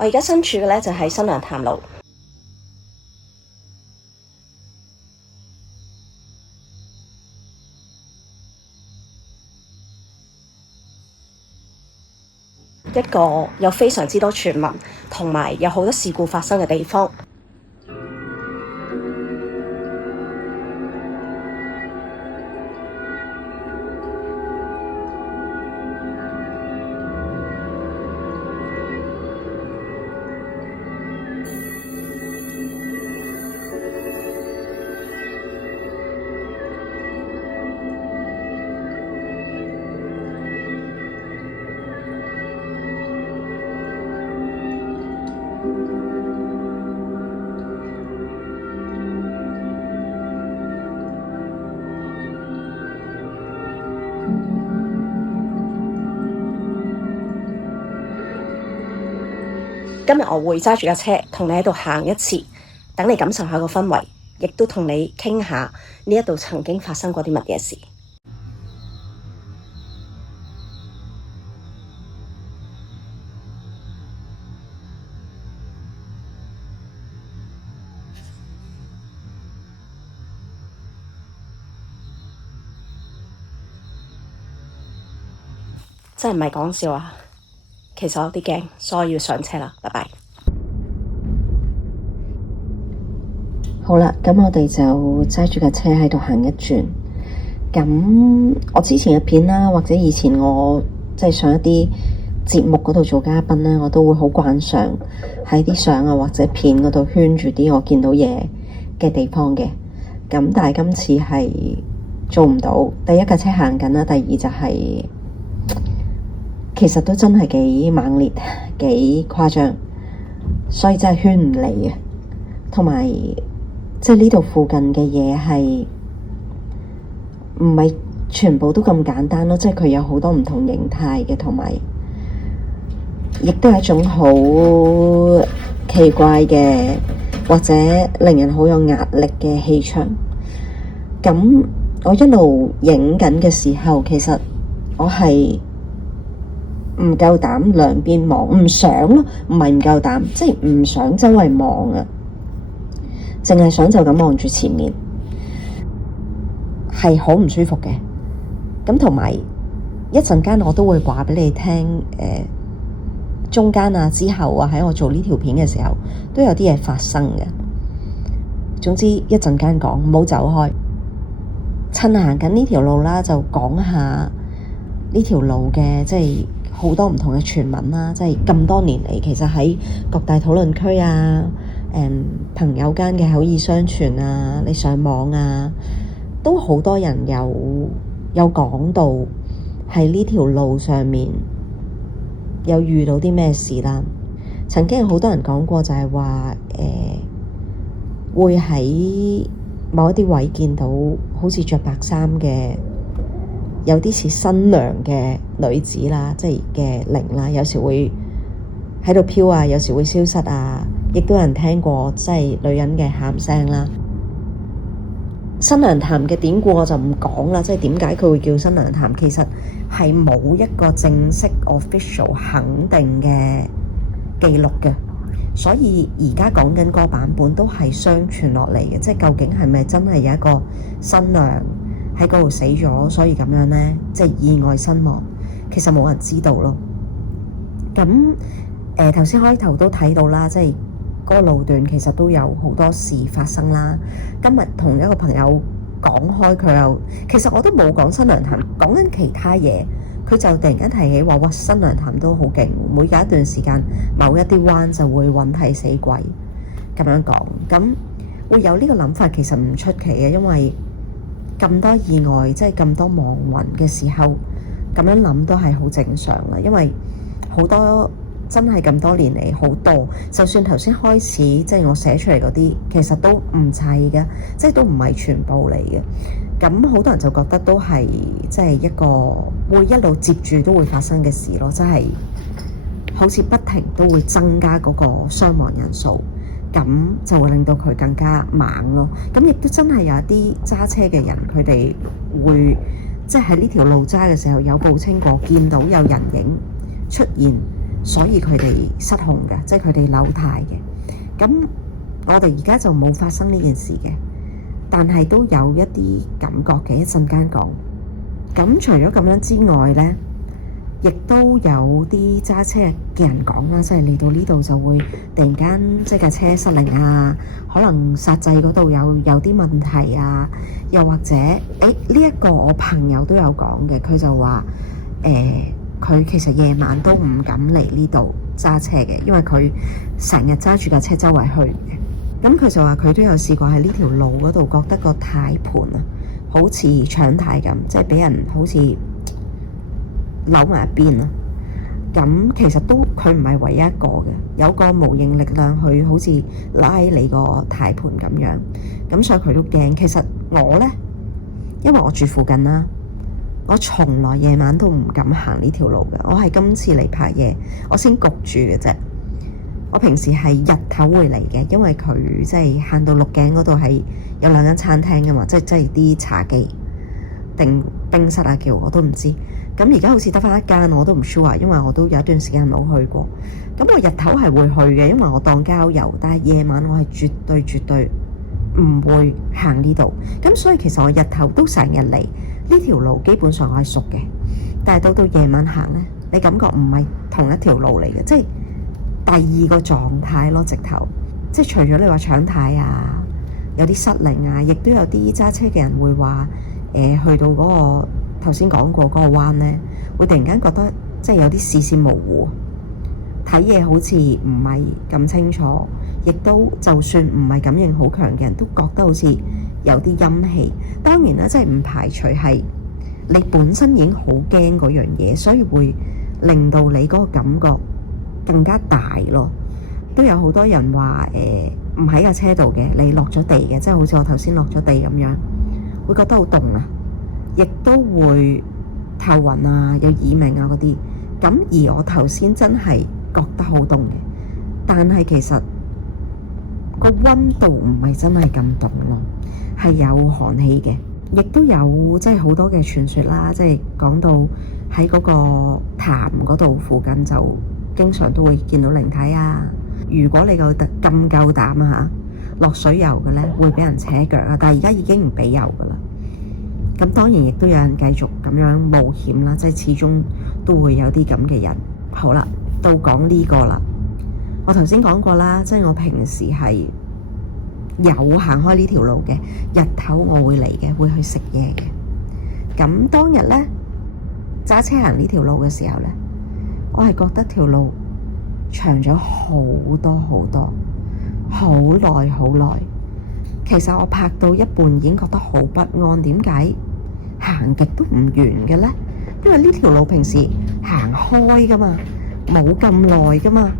我而家身處嘅呢，就係新娘潭路。一個有非常之多傳聞同埋有好多事故發生嘅地方。今日我會揸住架車同你喺度行一次，等你感受下個氛圍，亦都同你傾下呢一度曾經發生過啲乜嘢事。真係唔係講笑啊！其實我有啲驚，所以要上車啦。拜拜。好啦，咁我哋就揸住架車喺度行一轉。咁我之前嘅片啦，或者以前我即係上一啲節目嗰度做嘉賓咧，我都會好慣常喺啲相啊或者片嗰度圈住啲我見到嘢嘅地方嘅。咁但係今次係做唔到。第一架車行緊啦，第二就係其實都真係幾猛烈、幾誇張，所以真係圈唔嚟嘅。同埋即係呢度附近嘅嘢係唔係全部都咁簡單咯？即係佢有好多唔同形態嘅，同埋亦都係一種好奇怪嘅，或者令人好有壓力嘅氣場。咁我一路影緊嘅時候，其實我係唔夠膽兩邊望，唔想咯，唔係唔夠膽，即係唔想周圍望啊，淨係想就咁望住前面，係好唔舒服嘅。咁同埋一陣間我都會話俾你聽，中間啊之後啊喺我做呢條片嘅時候，都有啲嘢發生嘅。總之一陣間講，唔好走開。趁行緊呢條路啦，就講下呢條路嘅即係好多唔同嘅傳聞啦，即係咁多年嚟，其實喺各大討論區啊，朋友間嘅口耳相傳啊，你上網啊，都好多人有講到喺呢條路上面有遇到啲咩事啦。曾經有好多人講過就係話，會喺某一啲位見到好似着白衫嘅，有啲似新娘嘅女子啦，即係嘅靈啦，有時會喺度飄啊，有時會消失啊，亦都有人聽過即係女人嘅喊聲啦。新娘潭嘅典故我就唔講啦，即係點解佢會叫新娘潭，其實係冇一個正式 official 肯定嘅記錄嘅，所以而家講緊個版本都係相傳落嚟嘅，即係究竟係咪真係有一個新娘喺嗰度死咗，所以咁樣呢，即係意外身亡，其實冇人知道咯。咁頭先開頭都睇到啦，即係嗰個路段其實都有好多事發生啦。今日同一個朋友講開，佢又其實我都冇講新娘潭，講緊其他嘢，佢就突然間提起話，哇，新娘潭都好勁，每隔一段時間某一啲彎就會揾替死鬼咁樣講。咁會有呢個諗法其實唔出奇嘅，因為咁多意外，即係咁多亡魂嘅時候，咁樣諗都係好正常啦。因為好多真係咁多年嚟好多，就算頭先開始即係我寫出嚟嗰啲，其實都唔齊嘅，即係都唔係全部嚟嘅。咁好多人就覺得都係即係一個會一路接住都會發生嘅事咯，即係好似不停都會增加嗰個傷亡人數，咁就會令到佢更加猛咯。咁亦都真係有一啲揸車嘅人，佢哋會即係喺呢條路揸嘅時候有報稱過，見到有人影出現所以佢哋失控嘅，即係佢哋扭軚嘅。咁我哋而家就冇發生呢件事嘅，但係都有一啲感覺嘅，一陣間講。咁除咗咁樣之外呢，亦都有啲揸車嘅人講啦，即係嚟到呢度就會突然間即係架車失靈啊，可能煞掣嗰度有啲問題啊，又或者呢一個我朋友都有講嘅，佢就話佢其實夜晚都唔敢嚟呢度揸車嘅，因為佢成日揸住架車周圍去嘅。咁佢就話佢都有試過喺呢條路嗰度覺得個軚盤啊，好似搶軚咁，即係俾人好似扭埋一邊啊。咁其實都佢唔係唯一一個嘅，有個無形力量去好似拉你個軚盤咁樣。咁所以佢都驚。其實我呢，因為我住附近啦，我從來夜晚都唔敢行呢條路嘅。我係今次嚟拍嘢，我先焗住嘅啫。我平時係日頭會嚟嘅，因為佢即係行到鹿頸嗰度係有2間餐廳㗎嘛，即係啲茶記定冰室啊叫我都唔知。咁而家好似得返一間，我都唔 sure，因為我都有一段時間冇去過。咁我日頭係會去嘅，因為我當郊遊，但係夜晚我係絕對唔會行呢度。咁所以其實我日頭都成日嚟呢條路，基本上我係熟嘅。但係到夜晚行呢，你感覺唔係同一條路嚟嘅，即係第二個狀態咯，直頭。即係除咗你話搶軚啊，有啲失靈啊，亦都有啲揸車嘅人會話去到嗰個頭先講過嗰個彎呢，會突然間覺得即係有啲視線模糊，睇嘢好似唔係咁清楚，亦都就算唔係感應好強嘅人都覺得好似有啲陰氣。當然啦，即係唔排除係你本身已經好驚嗰樣嘢，所以會令到你嗰個感覺更加大咯。都有好多人話唔喺架車度嘅，你落咗地嘅，即係好似我頭先落咗地咁樣，會覺得好凍啊，亦都會頭暈啊，有耳鳴啊嗰啲。咁而我頭先真係覺得好凍嘅，但係其實個溫度唔係真係咁凍咯，係有寒氣嘅。亦都有即係好多嘅傳說啦，即係講到喺嗰個潭嗰度附近就經常都會見到靈體啊。如果你咁夠膽啊嚇，落水游嘅咧會俾人扯腳啊，但係而家已經唔俾游噶啦。咁當然亦都有人繼續咁樣冒險啦，即係始終都會有啲咁嘅人。好啦，到講呢個啦，我頭先講過啦，即係我平時係有行開呢條路嘅，日頭我會嚟嘅，會去食嘢嘅。咁當日呢，揸車行呢條路嘅時候呢，我係覺得條路長咗好多好耐。其實我拍到一半已經覺得好不安，點解行極都唔完嘅呢？因為呢條路平時行開噶嘛，冇咁耐噶嘛。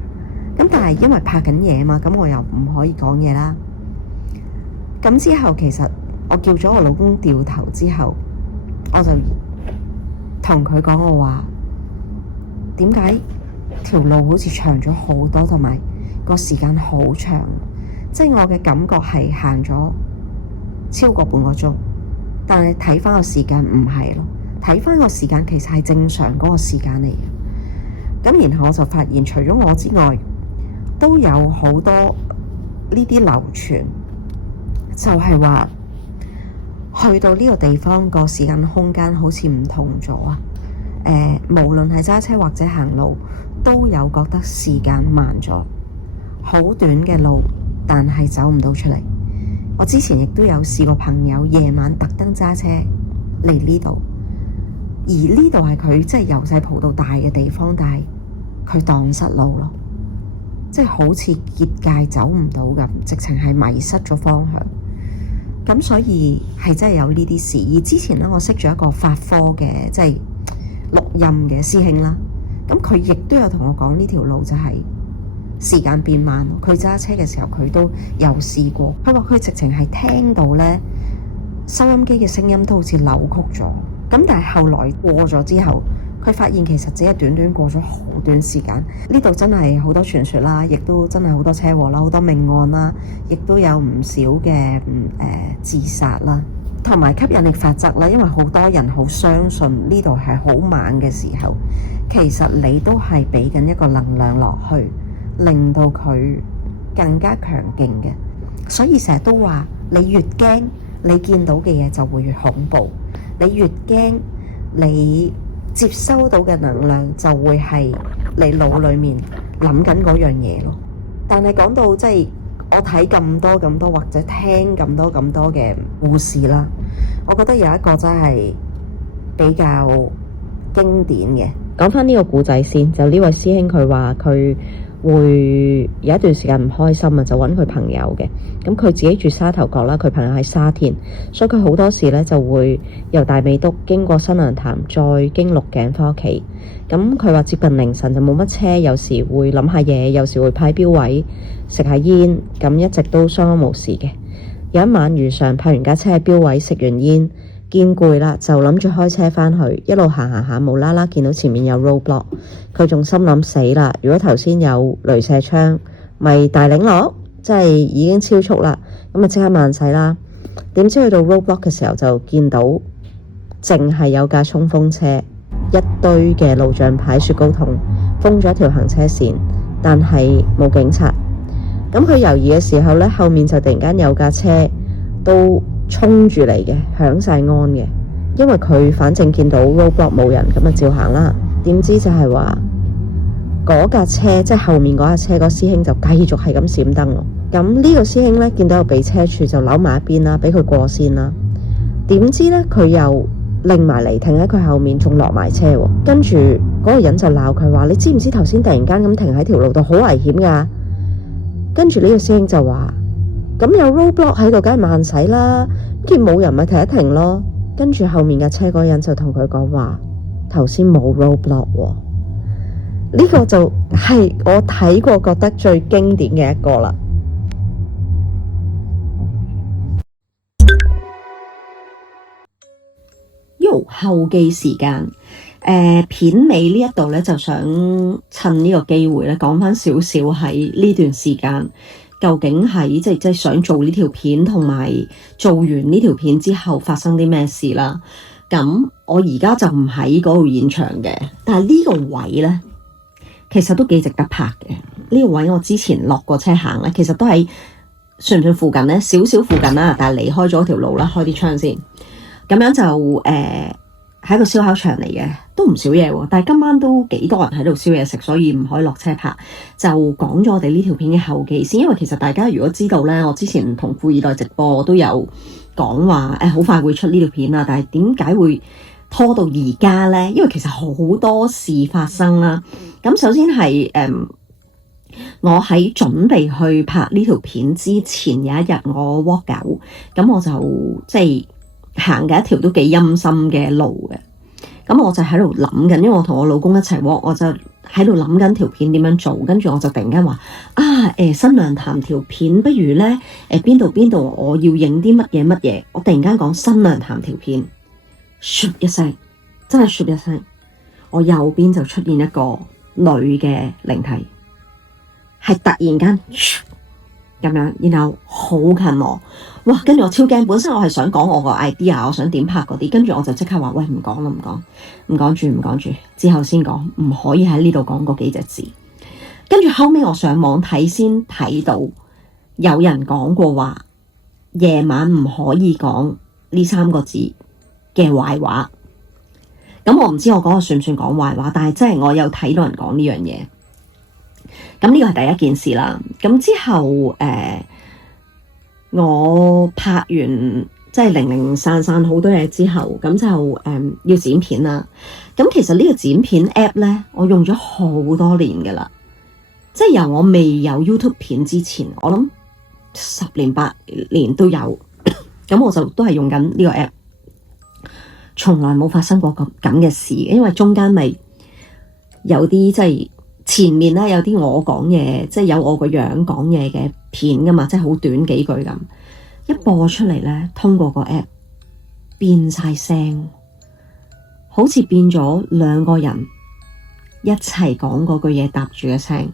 咁但係因為拍緊嘢嘛，咁我又唔可以講嘢啦。咁之後其實我叫咗我老公掉頭之後，我就同佢講，我話點解條路好似長咗好多，同埋個時間好長，即係我嘅感覺係行咗超過半個鐘，但係睇翻個時間唔係咯，睇翻個時間其實係正常嗰個時間嚟嘅。咁然後我就發現除咗我之外，都有好多呢啲流傳，就係話去到呢個地方個時間空間好似唔同咗啊！無論係揸車或者行路，都有覺得時間慢咗，好短嘅路，但係走唔到出嚟。我之前亦都有試過朋友夜晚特登揸車嚟呢度，而呢度係佢即係由細蒲到大嘅地方，但係佢蕩失路咯，即係好似結界走唔到咁，直情係迷失咗方向。咁所以係真係有呢啲事。而之前咧，我識咗一個法科嘅即係錄音嘅師兄啦，咁佢亦都有同我講呢條路就係時間變慢。佢揸車嘅時候佢都有試過，佢話佢直情係聽到咧收音機嘅聲音都好似扭曲咗。咁但係後來過咗之後，佢發現其實只係短短過咗好短時間。呢度真係好多傳說啦，亦都真係好多車禍啦，好多命案啦，亦都有唔少嘅自殺啦，同埋吸引力法則啦。因為好多人好相信呢度係好猛嘅時候，其實你都係畀緊一個能量落去，令到佢更加強勁嘅。所以成日都話，你越驚，你見到嘅嘢就會越恐怖；你越驚，你接收到嘅能量就會係你腦裡面諗緊嗰樣嘢咯。但係講到即係我睇咁多或者聽咁多嘅故事啦，我覺得有一個真係比較經典嘅。講返呢個故仔先，就呢位師兄佢話佢會有一段時間唔開心啊，就揾佢朋友嘅。咁佢自己住沙頭角啦，佢朋友喺沙田，所以佢好多時呢就會由大美督經過新娘潭，再經鹿頸返屋企。咁佢話接近凌晨就冇乜車，有時會諗下嘢，有時會派標位食下煙，咁一直都相安無事嘅。有一晚如常派完架車喺標位食完煙，見攰啦，就諗住開車返去，一路行下，無啦啦見到前面有 roadblock， 佢仲心諗死啦！如果頭先有雷射槍，咪大領落，即係已經超速啦，咁啊即刻慢駛啦。點知去到 roadblock 嘅時候，就見到淨係有架衝鋒車，一堆嘅路障牌、雪糕筒封咗一條行車線，但係冇警察。咁佢猶豫嘅時候呢，後面就突然間有架車都衝住嚟嘅，響晒安嘅，因為佢反正見到 roadblock 冇人，咁啊照行啦。點知就係話嗰架車，即係後面嗰架車，個師兄就繼續係咁閃燈咯。咁呢個師兄呢，見到有避車處就扭埋一邊啦，俾佢過先啦。點知呢，佢又擰埋嚟停喺佢後面，仲落埋車喎。跟住嗰個人就鬧佢話：你知唔知頭先突然間咁停喺條路度好危險噶？跟住呢個師兄就話：咁有 roadblock 喺度，梗係慢駛啦。見冇人咪停一停咯。跟住後面嘅車嗰個人就同佢講話：頭先冇 roadblock 喎。呢個就係我睇過覺得最經典嘅一個啦。後記時間，片尾呢一度呢，就想趁呢個機會咧講翻少少喺呢段時間究竟喺即係想做呢條片同埋做完呢條片之後發生啲咩事啦。咁我而家就唔喺嗰度現場嘅，但係呢個位呢，其實都幾值得拍嘅。呢個位我之前落過車行咧，其實都係算唔算附近呢？少少附近啦，但係離開咗條路啦，開啲窗先。咁樣就係一個燒烤場嚟嘅，都唔少嘢喎。但係今晚都幾多人喺度燒嘢食，所以唔可以落車拍。就講咗我哋呢條片嘅後記先，因為其實大家如果知道呢，我之前同富二代直播我都有講話好快會出呢條片啦。但係點解會拖到而家呢？因為其實好多事發生啦。咁首先係我喺準備去拍呢條片之前有一日我 walk 狗，咁我就即係行嘅一條都幾陰森嘅路嘅，咁我就喺度諗緊，因為我同我老公一齊 walk，我就喺度諗緊條片點樣做，跟住我就突然間話新娘潭條片不如呢邊度我要影啲乜嘢，我突然間講新娘潭條片，咻一聲，真係咻一聲，我右邊就出現一個女嘅靈體，係突然間咁樣，然後好近我，哇！跟住我超驚，本身我係想講我個 idea， 我想點拍嗰啲，跟住我就即刻話喂，唔講啦，唔講住，之後先講，唔可以喺呢度講嗰幾隻字。跟住後尾我上網睇先睇到有人講過話，夜晚唔可以講呢3個字嘅壞話。咁我唔知我講個算唔算講壞話，但係真係我有睇到人講呢樣嘢。咁呢個係第一件事啦。咁之後我拍完即係零零散散好多嘢之後，咁就要剪片啦。咁其實呢個剪片 app 呢，我用咗好多年噶啦，即係由我未有 YouTube 片之前，我諗10年8年都有。咁我就都係用緊呢個 app，從來冇發生過咁嘅事，因為中間咪有啲即係。前面咧有啲我講嘢，即係有我個樣講嘢嘅片噶嘛，即係好短幾句咁，一播出嚟咧，通過個 app 變晒聲，好似變咗2個人一齊講嗰句嘢搭住嘅聲，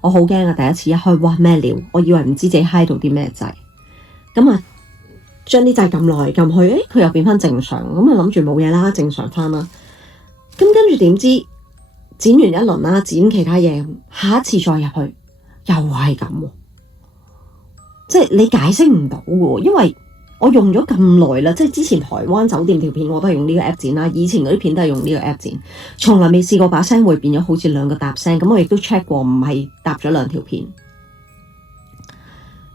我好驚啊！第一次一開，哇咩料？我以為唔知自己嗨到啲咩掣，咁啊將啲掣撳來撳去，佢又變翻正常，咁啊諗住冇嘢啦，正常翻啦，咁跟住點知剪完一輪啦，剪其他嘢，下一次再入去又係咁喎，即係你解釋唔到嘅，因為我用咗咁耐啦，即係之前台灣酒店條片我都係用呢個 app 剪啦，以前嗰啲片都係用呢個 app 剪，從來未試過把聲會變咗好似兩個搭聲，咁我亦都 check 過，唔係搭咗兩條片。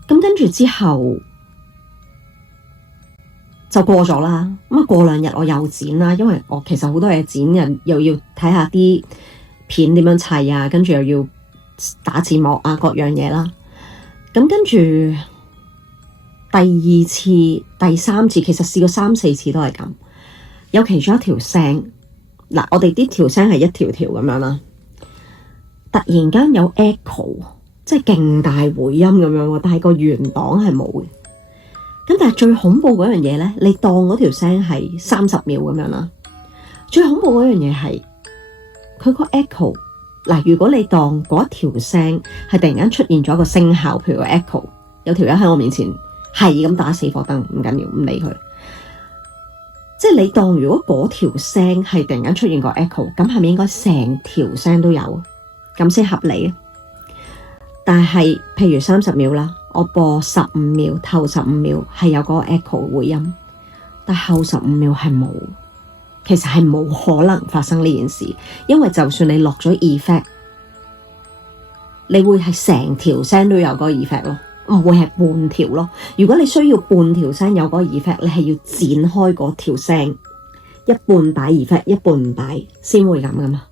咁跟住之後就過咗啦，咁啊過2日我又剪啦，因為我其實好多嘢剪，又要睇下啲片點樣砌啊，跟住又要打字幕啊，各樣嘢啦。咁跟住第2次、第3次，其實試過3、4次都係咁，有其中一條聲，嗱我哋啲條聲係一條條咁樣啦，突然間有 echo， 即係勁大回音咁樣，但係個原檔係冇嘅。咁但係最恐怖嗰樣嘢咧，你當嗰條聲係30秒咁樣啦，最恐怖嗰樣嘢係佢個 echo。嗱，如果你當嗰一條聲係突然間出現咗一個聲效，譬如個 echo， 有條友喺我面前係咁打死火燈，唔緊要，唔理佢。即係你當如果嗰條聲係突然間出現個 echo， 咁係咪應該成條聲都有，咁先合理啊？但係譬如30秒啦，我播15秒，頭15秒係有嗰個 echo 回音，但後15秒係冇。其實係冇可能發生呢件事，因為就算你落咗 effect， 你會係成條聲都有嗰個 effect 咯，唔會係半條咯。如果你需要半條聲有嗰個 effect， 你係要剪開嗰條聲，一半擺 effect， 一半唔擺，先會咁噶嘛。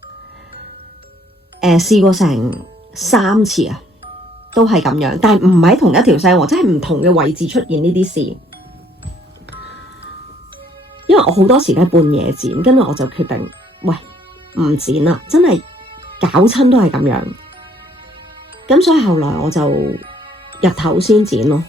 試過成3次啊，都係咁樣，但係唔係同一條聲，即係唔同嘅位置出現呢啲事。因為我好多時都係半夜剪，跟住我就決定，喂，唔剪啦，真係搞親都係咁樣。咁所以後來我就日頭先剪咯。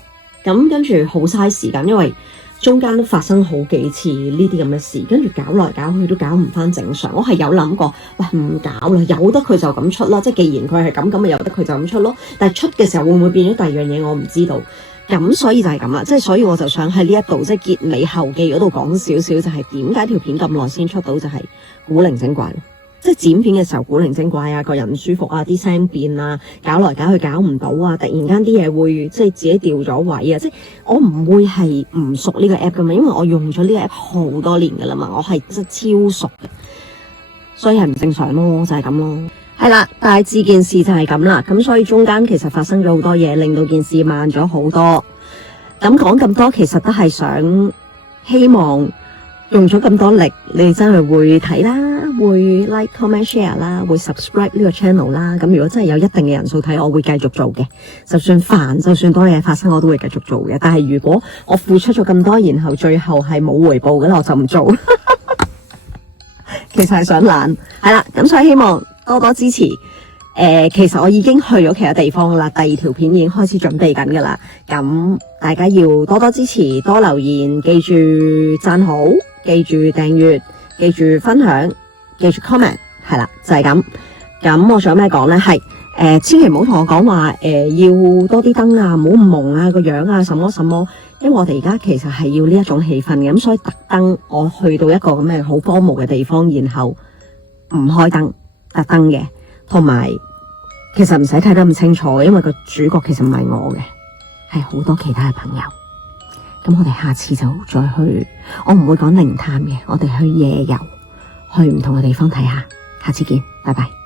咁跟住好嘥時間，因為中間都發生好幾次呢啲咁嘅事，跟住搞來搞去都搞唔翻正常。我係有諗過，喂，唔搞啦，由得佢就咁出啦。即係既然佢係咁，咁咪由得佢就咁出咯。但係出嘅時候會唔會變咗第二樣嘢，我唔知道。咁所以就係咁啦，即係所以我就想喺呢一度即係結尾後記嗰度講少少，就係點解條片咁耐先出到，就係古靈精怪咯。即係剪片嘅時候古靈精怪啊，個人唔舒服啊，啲聲變啊，搞來搞去搞唔到啊，突然間啲嘢會即係自己掉咗位啊，即係我唔會係唔熟呢個 app 噶嘛，因為我用咗呢個 app 好多年噶啦嘛，我係真係超熟嘅，所以係唔正常咯，就係咁咯。係啦，大致件事就係咁啦，咁所以中間其實發生咗好多嘢，令到件事慢咗好多。咁講咁多，其實都係想希望用咗咁多力，你哋真係會睇啦，會 like、comment、share 啦，會 subscribe 呢個 channel 啦。咁如果真係有一定嘅人數睇，我會繼續做嘅。就算煩，就算多嘢發生，我都會繼續做嘅。但係如果我付出咗咁多，然後最後係冇回報嘅咧，我就唔做。其實係想懶，係啦。咁所以希望多多支持。其實我已經去咗其他地方啦，第2條片已經開始準備緊噶啦。咁大家要多多支持，多留言，記住讚好，記住訂閱，記住分享，記住 comment， 係啦，就係咁。咁我想咩講咧？係千祈唔好同我講話要多啲燈啊，唔好咁蒙啊個樣啊，什麼什麼。因為我哋而家其實係要呢一種氣氛嘅，咁所以特登我去到一個咁嘅好荒蕪嘅地方，然後唔開燈，特登嘅，同埋。其實唔使睇得咁清楚，因為個主角其實唔係我嘅，係好多其他嘅朋友。咁我哋下次就再去，我唔會講靈探嘅，我哋去夜遊，去唔同嘅地方睇下。下次見，拜拜。